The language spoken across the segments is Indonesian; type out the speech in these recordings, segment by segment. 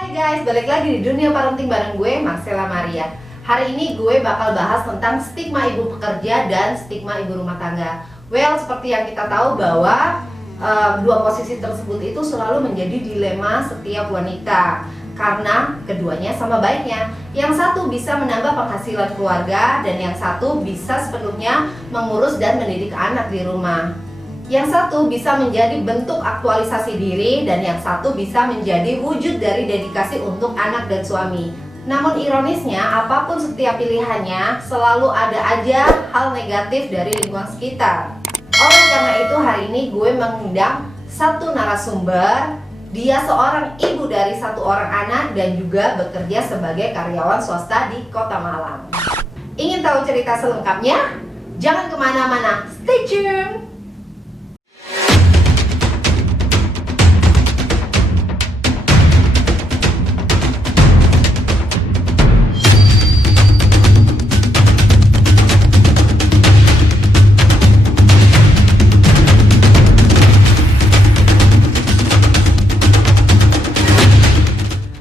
Hai guys, balik lagi di Dunia Parenting bareng gue, Marcella Maria. Hari ini gue bakal bahas tentang stigma ibu pekerja dan stigma ibu rumah tangga. Well, seperti yang kita tahu bahwa dua posisi tersebut itu selalu menjadi dilema setiap wanita, karena keduanya sama baiknya. Yang satu bisa menambah penghasilan keluarga dan yang satu bisa sepenuhnya mengurus dan mendidik anak di rumah. Yang satu bisa menjadi bentuk aktualisasi diri dan yang satu bisa menjadi wujud dari dedikasi untuk anak dan suami. Namun ironisnya, apapun setiap pilihannya, selalu ada aja hal negatif dari lingkungan sekitar. Oleh karena itu hari ini gue mengundang satu narasumber. Dia seorang ibu dari satu orang anak dan juga bekerja sebagai karyawan swasta di Kota Malang. Ingin tahu cerita selengkapnya? Jangan kemana-mana, stay tune!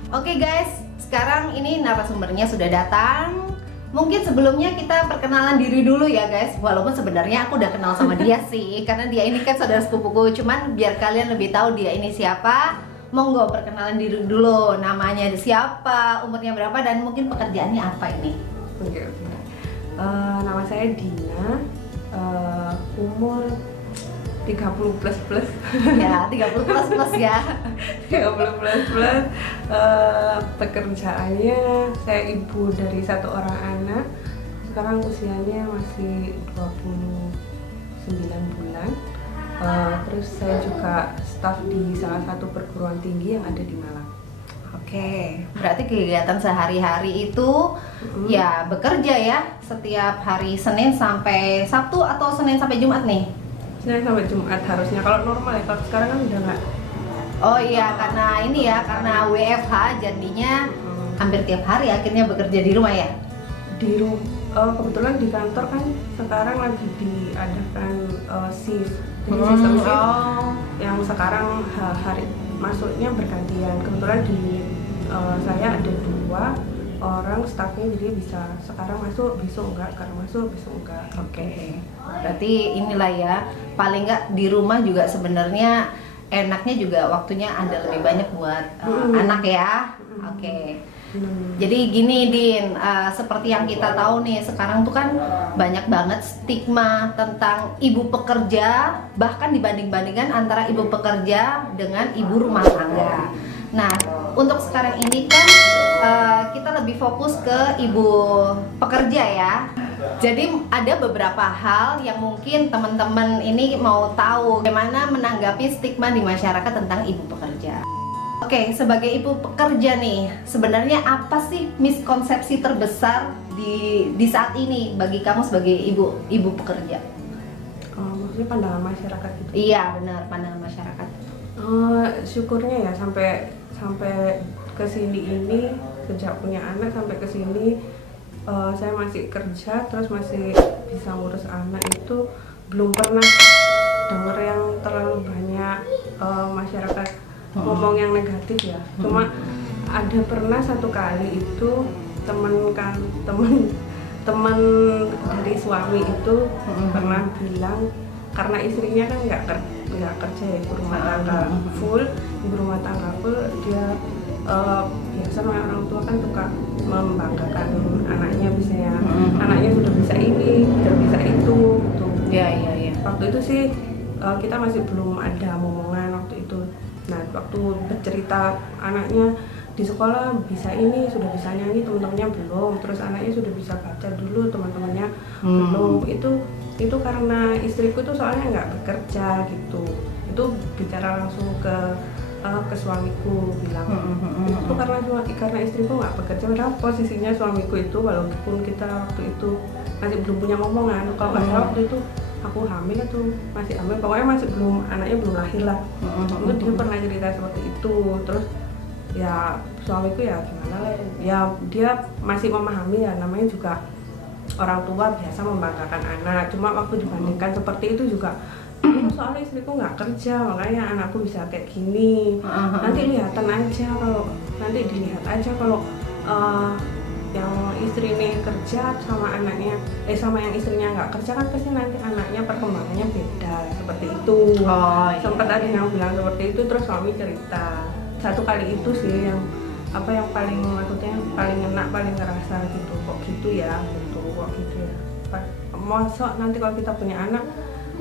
Oke guys, sekarang ini narasumbernya sudah datang. Mungkin sebelumnya kita perkenalan diri dulu ya guys. Walaupun sebenarnya aku udah kenal sama dia sih, karena dia ini kan saudara sepupuku. Cuman biar kalian lebih tahu dia ini siapa, monggo perkenalan diri dulu. Namanya siapa, umurnya berapa, dan mungkin pekerjaannya apa ini. Oke. Nama saya Dina, umur 30 plus. Ya, 30 plus ya. 30 plus. Pekerjaannya saya ibu dari satu orang anak. Sekarang usianya masih 29 bulan. Terus saya juga staf di salah satu perguruan tinggi yang ada di Malang. Oke, berarti kegiatan sehari-hari itu ya bekerja ya, setiap hari Senin sampai Sabtu atau Senin sampai Jumat nih? Senin sampai Jumat harusnya, kalau normal ya, kalau sekarang kan udah nggak. Oh iya, karena ini ya, karena WFH jadinya hampir tiap hari akhirnya bekerja di rumah ya? Di kebetulan di kantor kan sekarang lagi diadakan shift. Jadi sistem shift yang sekarang hari masuknya bergantian. Kebetulan di saya ada 2 orang stafnya, jadi bisa sekarang masuk besok enggak, sekarang masuk besok enggak. Oke, berarti inilah ya, paling nggak di rumah juga sebenarnya enaknya juga waktunya ada lebih banyak buat anak ya. Oke. Jadi gini Din, seperti yang kita tahu nih, sekarang tuh kan banyak banget stigma tentang ibu pekerja, bahkan dibanding-bandingkan antara ibu pekerja dengan ibu rumah tangga. Nah, untuk sekarang ini kan kita lebih fokus ke ibu pekerja ya. Jadi ada beberapa hal yang mungkin teman-teman ini mau tahu bagaimana menanggapi stigma di masyarakat tentang ibu pekerja. Oke, sebagai ibu pekerja nih, sebenarnya apa sih miskonsepsi terbesar di saat ini bagi kamu sebagai ibu pekerja? Maksudnya pandangan masyarakat gitu? Iya, benar, pandangan masyarakat. Syukurnya ya sampai kesini ini, sejak punya anak sampai kesini saya masih kerja, terus masih bisa ngurus anak, itu belum pernah denger yang terlalu banyak masyarakat ngomong yang negatif ya. Cuma ada pernah satu kali itu teman dari suami itu pernah bilang, karena istrinya kan nggak kerja ya, ibu rumah tangga full, dia biasa orang tua kan suka membanggakan anaknya, misalnya anaknya sudah bisa ini, sudah bisa itu gitu. Iya. Waktu itu sih kita masih belum ada momongan waktu itu. Nah, waktu bercerita anaknya di sekolah bisa ini, sudah bisa nyanyi, teman-temannya belum, terus anaknya sudah bisa baca dulu, teman-temannya belum. Itu karena istriku tuh soalnya nggak bekerja gitu. Itu bicara langsung ke suamiku, bilang itu karena istriku nggak bekerja. Padahal posisinya suamiku itu, walaupun kita waktu itu masih belum punya momongan, kalau nggak salah waktu itu aku hamil atau masih hamil, pokoknya masih belum, anaknya belum lahir lah. Itu dia pernah cerita seperti itu. Terus ya suamiku ya gimana lah ya, dia masih memahami ya, namanya juga orang tua biasa membanggakan anak. Cuma waktu dibandingkan seperti itu juga "Oh, soalnya istriku nggak kerja makanya anakku bisa kayak gini." Nanti lihatan aja, kalau nanti dilihat aja kalau yang istri ini kerja sama anaknya sama yang istrinya nggak kerja kan pasti nanti anaknya perkembangannya beda seperti itu. Sempat ada yang bilang seperti itu, terus suami cerita satu kali itu sih yang yang paling maksudnya paling enak, paling ngerasa gitu, kok gitu ya gitu, kok gitu ya, masa nanti kalau kita punya anak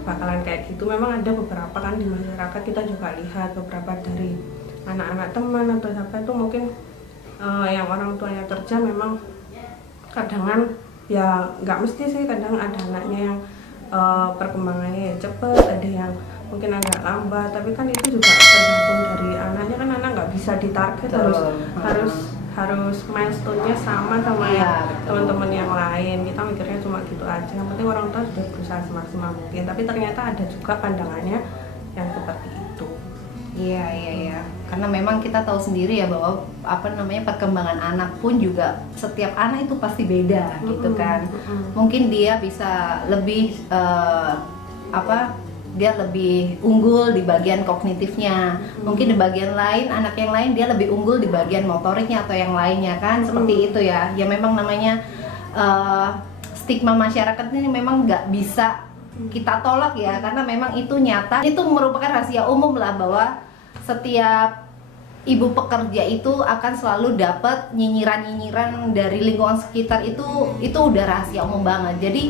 bakalan kayak gitu. Memang ada beberapa kan di masyarakat, kita juga lihat beberapa dari anak-anak teman atau siapa itu mungkin yang orang tuanya kerja, memang kadangan ya nggak mesti sih, kadang ada anaknya yang perkembangannya cepet, ada yang mungkin agak lambat, tapi kan itu juga tergantung dari anaknya kan. Anak nggak bisa ditarget, harus milestone-nya sama teman-teman yang lain. Kita mikirnya cuma gitu aja, yang penting orang tua sudah berusaha semaksimal mungkin, tapi ternyata ada juga pandangannya yang seperti itu. Iya. Karena memang kita tahu sendiri ya bahwa perkembangan anak pun juga setiap anak itu pasti beda gitu kan. Mungkin dia bisa lebih dia lebih unggul di bagian kognitifnya. Mungkin di bagian lain, anak yang lain dia lebih unggul di bagian motoriknya atau yang lainnya kan. Seperti itu ya. Ya memang namanya stigma masyarakat ini memang nggak bisa kita tolak ya, karena memang itu nyata. Itu merupakan rahasia umum lah bahwa setiap ibu pekerja itu akan selalu dapat nyinyiran-nyinyiran dari lingkungan sekitar. Itu udah rahasia umum banget. Jadi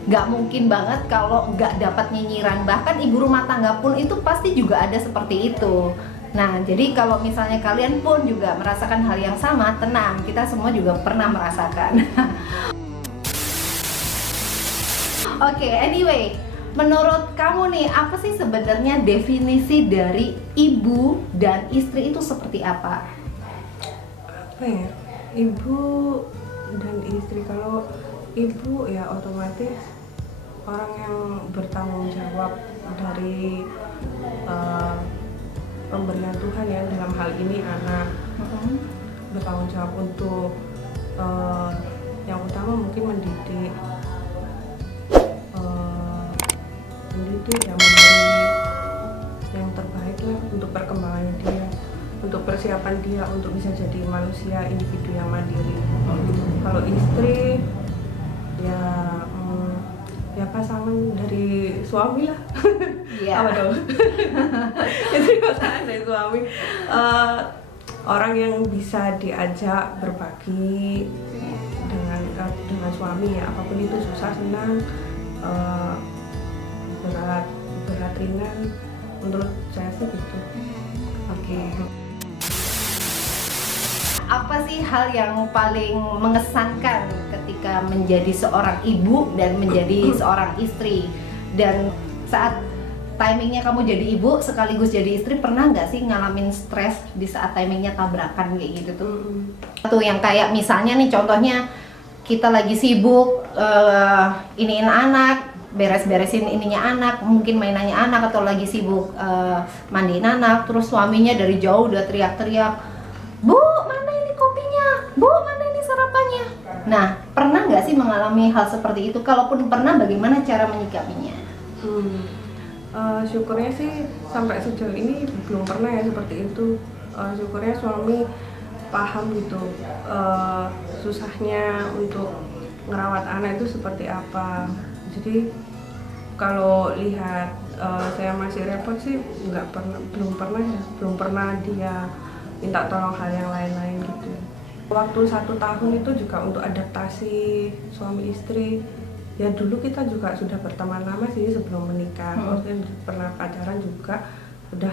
nggak mungkin banget kalau nggak dapat nyinyiran. Bahkan ibu rumah tangga pun itu pasti juga ada seperti itu. Nah, jadi kalau misalnya kalian pun juga merasakan hal yang sama, tenang, kita semua juga pernah merasakan. Oke, anyway, menurut kamu nih, apa sih sebenarnya definisi dari ibu dan istri itu seperti apa? Apa ya? Ibu dan istri, kalau ibu ya otomatis orang yang bertanggung jawab dari pemberian Tuhan ya, dalam hal ini anak. Bertanggung jawab untuk yang utama mungkin mendidik yang memberi yang terbaik lah untuk perkembangannya dia, untuk persiapan dia untuk bisa jadi manusia individu yang mandiri. Kalau istri ya pasangan dari suami lah. Apa dong? Istri pasangan dari suami, orang yang bisa diajak berbagi dengan suami ya, apapun itu, susah senang, berat ringan, menurut saya sih gitu. Oke. Apa sih hal yang paling mengesankan ketika menjadi seorang ibu dan menjadi seorang istri? Dan saat timingnya kamu jadi ibu sekaligus jadi istri, pernah nggak sih ngalamin stres di saat timingnya tabrakan kayak gitu tuh? Tuh yang kayak misalnya nih contohnya kita lagi sibuk iniin anak, beres-beresin ininya anak, mungkin mainannya anak, atau lagi sibuk mandiin anak, terus suaminya dari jauh udah teriak-teriak, "Bu, mana ini kopinya? Bu, mana ini sarapannya?" Nah, pernah nggak sih mengalami hal seperti itu? Kalaupun pernah, bagaimana cara menyikapinya? Syukurnya sih sampai sejauh ini belum pernah ya seperti itu. Syukurnya suami paham gitu susahnya untuk ngerawat anak itu seperti apa. Jadi kalau lihat saya masih repot sih belum pernah dia minta tolong hal yang lain-lain gitu. Waktu 1 tahun itu juga untuk adaptasi suami istri. Ya dulu kita juga sudah berteman lama sih sebelum menikah. Maksudnya pernah pacaran juga, udah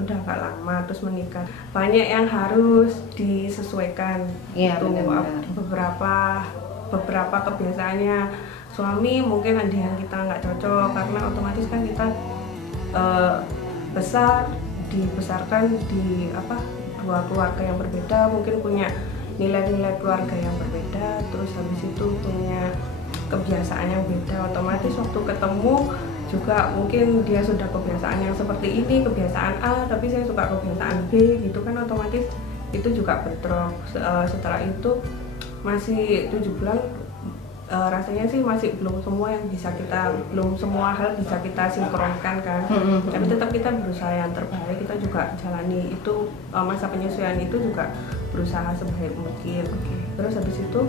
agak lama terus menikah. Banyak yang harus disesuaikan. Iya, gitu. Benar-benar. Beberapa kebiasaannya suami mungkin ada yang kita nggak cocok, karena otomatis kan kita dibesarkan di dua keluarga yang berbeda, mungkin punya nilai-nilai keluarga yang berbeda, terus habis itu punya kebiasaan yang beda. Otomatis waktu ketemu juga mungkin dia sudah kebiasaan yang seperti ini, kebiasaan A, tapi saya suka kebiasaan B gitu kan, otomatis itu juga bentrok. Setelah itu masih 7 bulan rasanya sih masih belum semua hal bisa kita sinkronkan kan. Tapi tetap kita berusaha yang terbaik, kita juga jalani itu masa penyesuaian itu juga berusaha sebaik mungkin. Terus habis itu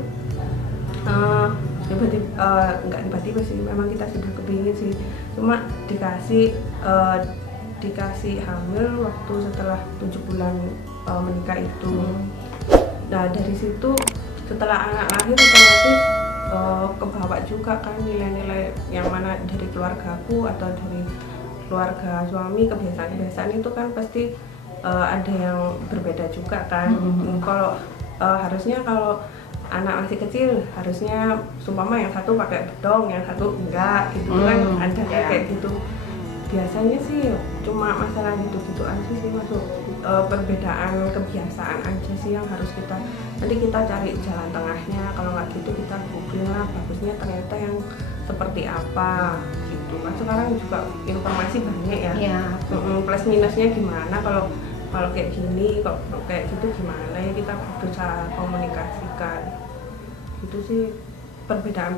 nggak tiba-tiba sih, memang kita sudah kepingin sih, cuma dikasih hamil waktu setelah 7 bulan menikah itu. Nah dari situ setelah anak lahir otomatis kebawa juga kan nilai-nilai yang mana dari keluargaku atau dari keluarga suami, kebiasaan-kebiasaan itu kan pasti ada yang berbeda juga kan. Kalau harusnya kalau anak masih kecil harusnya sumpama yang satu pakai bedong, yang satu enggak gitu kan, ada kayak gitu. Biasanya sih cuma masalah gitu-gitu aja sih, masuk perbedaan kebiasaan aja sih yang harus kita cari jalan tengahnya. Kalau nggak gitu kita googling lah bagusnya ternyata yang seperti apa gitu kan. Sekarang juga informasi banyak ya. Plus minusnya gimana, kalau kayak gini, kok kayak gitu gimana ya, kita berusaha komunikasikan gitu sih. Perbedaan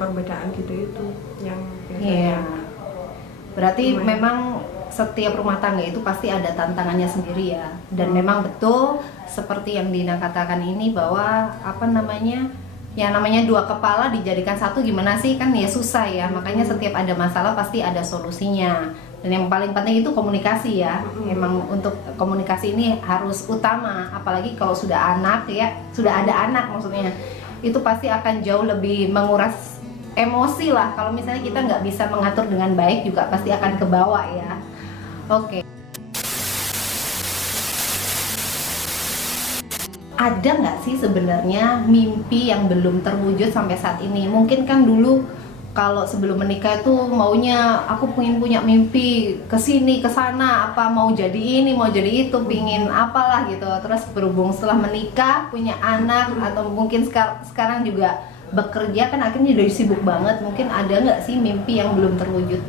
gitu itu yang biasanya. Berarti memang setiap rumah tangga itu pasti ada tantangannya sendiri ya. Dan memang betul seperti yang Dina katakan ini, bahwa yang namanya dua kepala dijadikan satu gimana sih, kan ya susah ya. Makanya setiap ada masalah pasti ada solusinya. Dan yang paling penting itu komunikasi ya. Emang untuk komunikasi ini harus utama, apalagi kalau sudah ada anak maksudnya. Itu pasti akan jauh lebih menguras emosi lah. Kalau misalnya kita nggak bisa mengatur dengan baik juga pasti akan kebawa ya. Oke. Ada nggak sih sebenarnya mimpi yang belum terwujud sampai saat ini? Mungkin kan dulu kalau sebelum menikah itu maunya aku pengen punya mimpi kesini kesana, apa mau jadi ini mau jadi itu, pingin apalah gitu. Terus berhubung setelah menikah punya anak atau mungkin sekarang juga bekerja kan akhirnya udah sibuk banget. Mungkin ada nggak sih mimpi yang belum terwujud?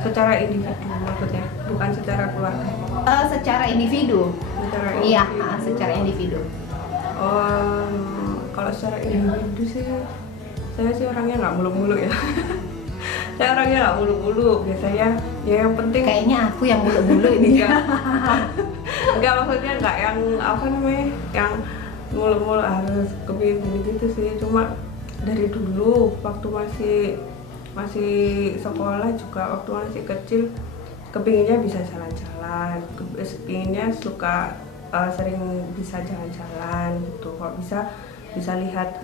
Secara individu maksudnya, bukan secara keluarga. Secara individu. Iya, secara individu. Kalau secara individu sih, saya sih orangnya nggak muluk-muluk ya. Saya orangnya nggak muluk-muluk, biasanya ya yang penting. Kayaknya aku yang muluk-muluk ini. Enggak, maksudnya nggak yang yang muluk-muluk harus kepingin gitu sih. Cuma dari dulu waktu masih sekolah juga, waktu masih kecil kepinginnya bisa jalan-jalan, kepinginnya suka sering bisa jalan-jalan gitu. Kalau bisa lihat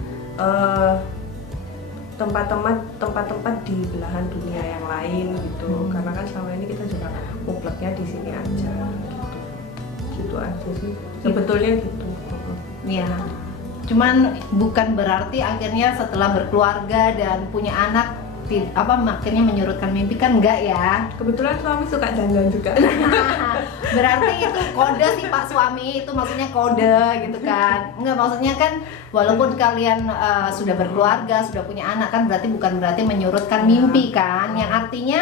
tempat-tempat di belahan dunia yang lain gitu. Karena kan selama ini kita juga mupleknya di sini aja gitu aja sih sebetulnya gitu. Iya. Cuman bukan berarti akhirnya setelah berkeluarga dan punya anak akhirnya menyurutkan mimpi, kan enggak ya. Kebetulan suami suka dandan juga. Berarti itu kode sih Pak suami, itu maksudnya kode gitu kan. Enggak, maksudnya kan walaupun kalian sudah berkeluarga, sudah punya anak, kan bukan berarti menyurutkan mimpi kan. Yang artinya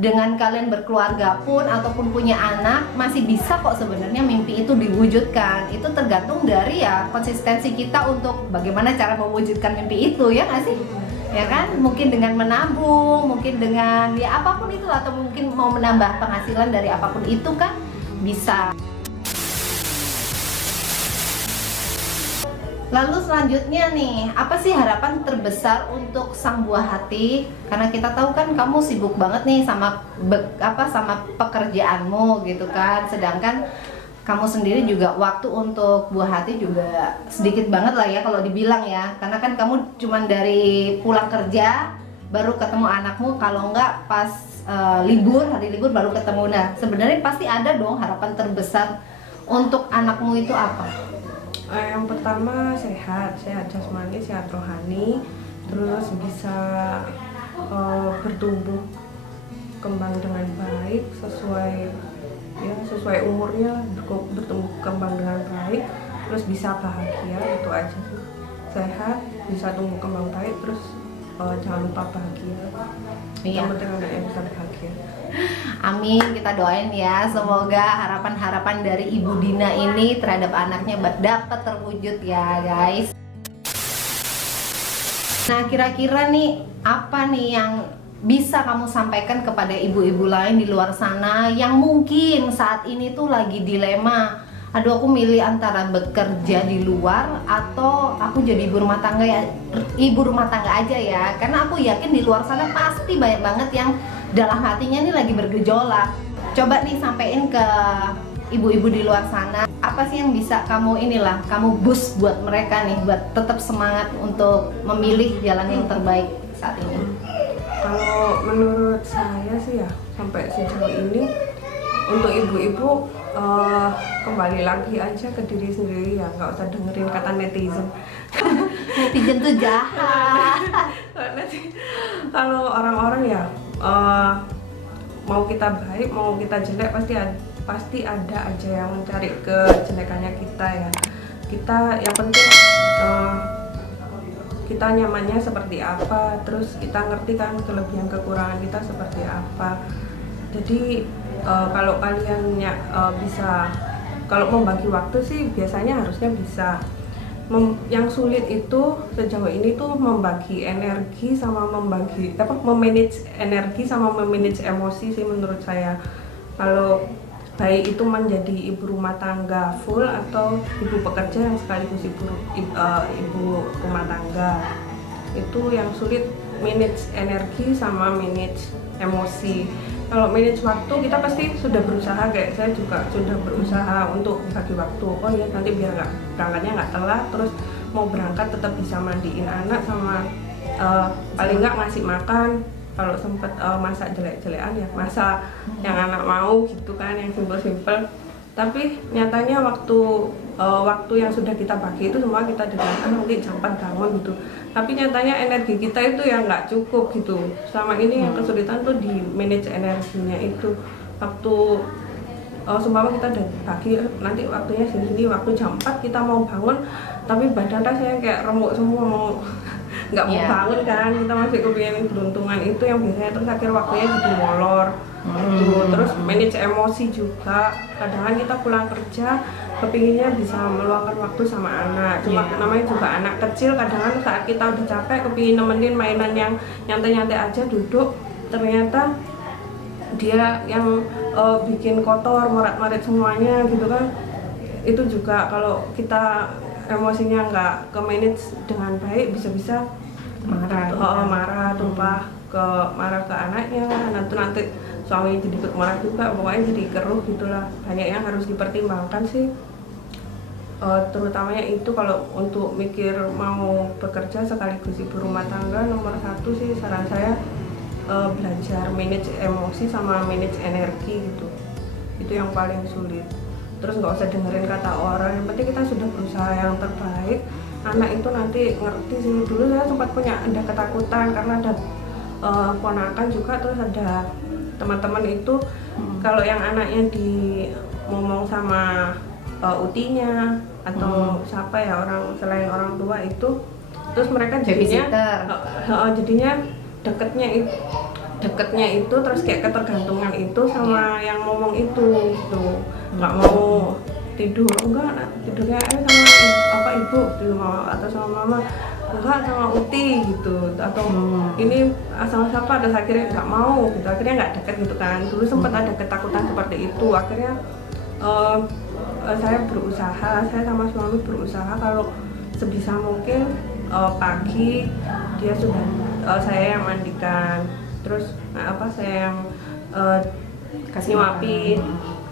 dengan kalian berkeluarga pun ataupun punya anak masih bisa kok sebenarnya mimpi itu diwujudkan. Itu tergantung dari ya konsistensi kita untuk bagaimana cara mewujudkan mimpi itu, ya nggak sih? Ya kan, mungkin dengan menabung, mungkin dengan ya apapun itu, atau mungkin mau menambah penghasilan dari apapun itu kan bisa. Lalu selanjutnya nih, apa sih harapan terbesar untuk sang buah hati? Karena kita tahu kan kamu sibuk banget nih sama pekerjaanmu gitu kan, sedangkan kamu sendiri juga waktu untuk buah hati juga sedikit banget lah ya kalau dibilang ya. Karena kan kamu cuman dari pulang kerja baru ketemu anakmu, kalau enggak pas hari libur baru ketemu. Nah, sebenarnya pasti ada dong harapan terbesar untuk anakmu itu apa? Yang pertama sehat jasmani, sehat rohani, terus bisa bertumbuh kembang dengan baik sesuai umurnya, bertumbuh kembang dengan baik, terus bisa bahagia. Itu aja sih, sehat, bisa tumbuh kembang baik, terus jangan lupa bahagia. Yang penting anaknya bisa bahagia. Amin, kita doain ya, semoga harapan-harapan dari Ibu Dina ini terhadap anaknya dapat terwujud ya guys. Nah, kira-kira nih apa nih yang bisa kamu sampaikan kepada ibu-ibu lain di luar sana yang mungkin saat ini tuh lagi dilema, aduh aku milih antara bekerja di luar atau aku jadi ibu rumah tangga ya, ibu rumah tangga aja ya, karena aku yakin di luar sana pasti banyak banget yang dalam hatinya nih lagi bergejolak. Coba nih sampein ke ibu-ibu di luar sana, apa sih yang bisa kamu kamu boost buat mereka nih, buat tetap semangat untuk memilih jalan yang terbaik saat ini? Kalau menurut saya sih ya, sampai sejauh ini untuk ibu-ibu kembali lagi aja ke diri sendiri ya, nggak usah dengerin kata netizen. Netizen tuh jahat. Kalau orang-orang ya mau kita baik mau kita jelek pasti ada aja yang mencari kejelekannya kita ya. Kita yang penting kita nyamannya seperti apa, terus kita ngerti kan kelebihan kekurangan kita seperti apa. Jadi kalau kalian bisa, kalau membagi waktu sih biasanya harusnya bisa. Yang sulit itu sejauh ini tuh membagi energi sama memanage energi sama memanage emosi sih menurut saya. Kalau baik itu menjadi ibu rumah tangga full atau ibu pekerja yang sekaligus ibu rumah tangga, itu yang sulit manage energi sama manage emosi. Kalau manage waktu kita pasti sudah berusaha, kayak saya juga sudah berusaha untuk bagi waktu. Oh ya, nanti biar berangkatnya nggak telat, terus mau berangkat tetap bisa mandiin anak sama paling nggak ngasih makan. Kalau sempet masak jelek-jelekan ya masak yang anak mau gitu kan, yang simple-simple. Tapi nyatanya waktu yang sudah kita bagi itu semua kita dengan nanti jam 4 bangun gitu. Tapi nyatanya energi kita itu yang nggak cukup gitu. Selama ini yang kesulitan tuh di manage energinya itu. Waktu seumpama kita udah bagi nanti waktunya sini, waktu jam 4 kita mau bangun, tapi badan rasanya kayak remuk semua, mau nggak mau bangun kan, kita masih kepingin beruntungan itu yang biasanya terus akhir waktunya jadi molor gitu. Terus manage emosi juga, kadang kita pulang kerja kepinginnya bisa meluangkan waktu sama anak, cuma namanya juga anak kecil, kadang saat kita udah capek kepingin nemenin mainan yang nyantai-nyantai aja duduk, ternyata dia yang bikin kotor, morat-marit semuanya gitu kan. Itu juga kalau kita emosinya nggak ke manage dengan baik, bisa-bisa marah tumpah marah ke anaknya, nanti suaminya jadi ikut marah juga, pokoknya jadi keruh gitulah. Banyak yang harus dipertimbangkan sih, terutamanya itu kalau untuk mikir mau bekerja sekaligus ibu rumah tangga. Nomor 1 sih saran saya belajar manage emosi sama manage energi gitu, itu yang paling sulit. Terus nggak usah dengerin kata orang, yang penting kita sudah berusaha yang terbaik. Anak itu nanti ngerti sih. Dulu saya sempat ada ketakutan karena ada ponakan juga, terus ada teman-teman itu kalau yang anaknya ngomong sama utinya atau siapa ya, orang selain orang tua itu, terus mereka jadinya deketnya itu terus kayak ketergantungan itu sama yang ngomong itu gitu. Nggak mau tidur, enggak tidurnya sama ibu gitu, atau sama mama, enggak sama uti gitu, atau ini sama siapa, ada akhirnya nggak mau gitu, akhirnya nggak deket gitu kan. Dulu sempat ada ketakutan seperti itu, akhirnya saya sama suami berusaha kalau sebisa mungkin pagi dia sudah saya yang mandikan, terus saya yang kasih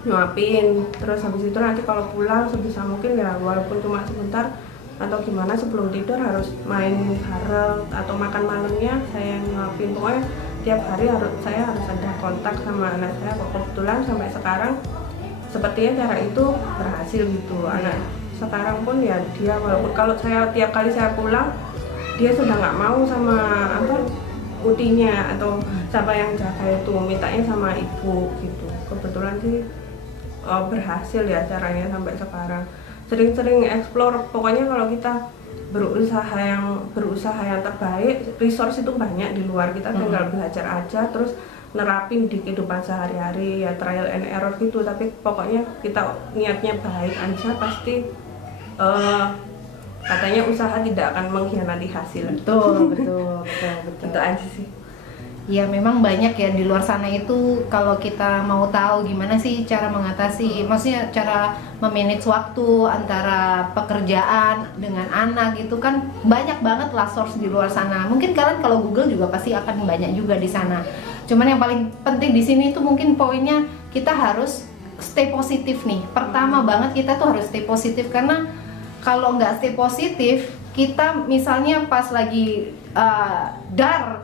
nyuapin, terus habis itu nanti kalau pulang sebisa mungkin ya walaupun cuma sebentar atau gimana sebelum tidur harus main bareng, atau makan malamnya saya yang nyuapin. Pokoknya tiap hari saya harus ada kontak sama anak saya. Kebetulan sampai sekarang sepertinya cara itu berhasil gitu. Anak sekarang pun ya dia walaupun kalau tiap kali saya pulang dia sudah nggak mau sama utinya atau siapa yang jaga itu, mintanya sama ibu gitu. Kebetulan sih berhasil ya caranya sampai sekarang. Sering-sering explore, pokoknya kalau kita berusaha yang terbaik, resource itu banyak di luar, kita tinggal belajar aja terus nerapin di kehidupan sehari-hari ya, trial and error gitu. Tapi pokoknya kita niatnya baik aja pasti katanya usaha tidak akan mengkhianati hasil. Betul. Itu aja sih. Ya memang banyak ya di luar sana itu, kalau kita mau tahu gimana sih cara mengatasi, maksudnya cara memanage waktu antara pekerjaan dengan anak itu kan banyak banget lah source di luar sana. Mungkin kalian kalau Google juga pasti akan banyak juga di sana. Cuman yang paling penting di sini itu mungkin poinnya kita harus stay positif nih. Pertama banget kita tuh harus stay positif, karena kalau nggak stay positif, kita misalnya pas lagi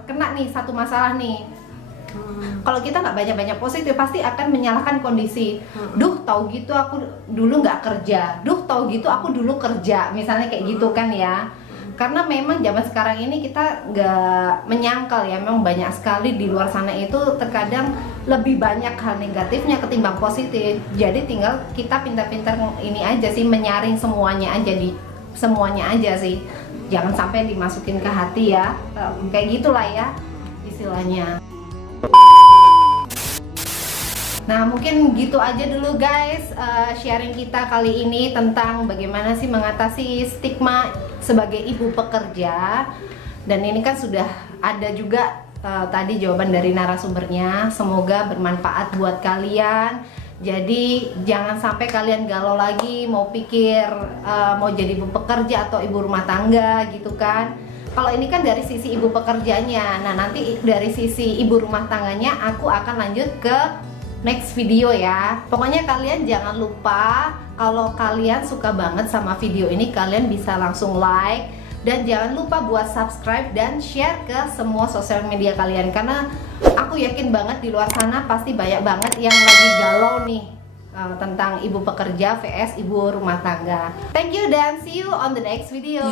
kena nih satu masalah nih, kalau kita nggak banyak-banyak positif pasti akan menyalahkan kondisi. Duh tahu gitu aku dulu nggak kerja, duh tahu gitu aku dulu kerja, misalnya kayak gitu kan ya. Karena memang zaman sekarang ini kita nggak menyangkal ya, memang banyak sekali di luar sana itu terkadang lebih banyak hal negatifnya ketimbang positif. Jadi tinggal kita pintar-pintar ini aja sih, menyaring semuanya aja sih. Jangan sampai dimasukin ke hati ya, kayak gitulah ya istilahnya. Nah mungkin gitu aja dulu guys, sharing kita kali ini tentang bagaimana sih mengatasi stigma sebagai ibu pekerja. Dan ini kan sudah ada juga tadi jawaban dari narasumbernya, semoga bermanfaat buat kalian. Jadi jangan sampai kalian galau lagi mau pikir mau jadi ibu pekerja atau ibu rumah tangga gitu kan. Kalau ini kan dari sisi ibu pekerjanya. Nah nanti dari sisi ibu rumah tangganya aku akan lanjut ke next video ya. Pokoknya kalian jangan lupa, kalau kalian suka banget sama video ini kalian bisa langsung like, dan jangan lupa buat subscribe dan share ke semua sosial media kalian, karena aku yakin banget di luar sana pasti banyak banget yang lagi galau nih tentang ibu pekerja vs ibu rumah tangga. Thank you dan see you on the next video.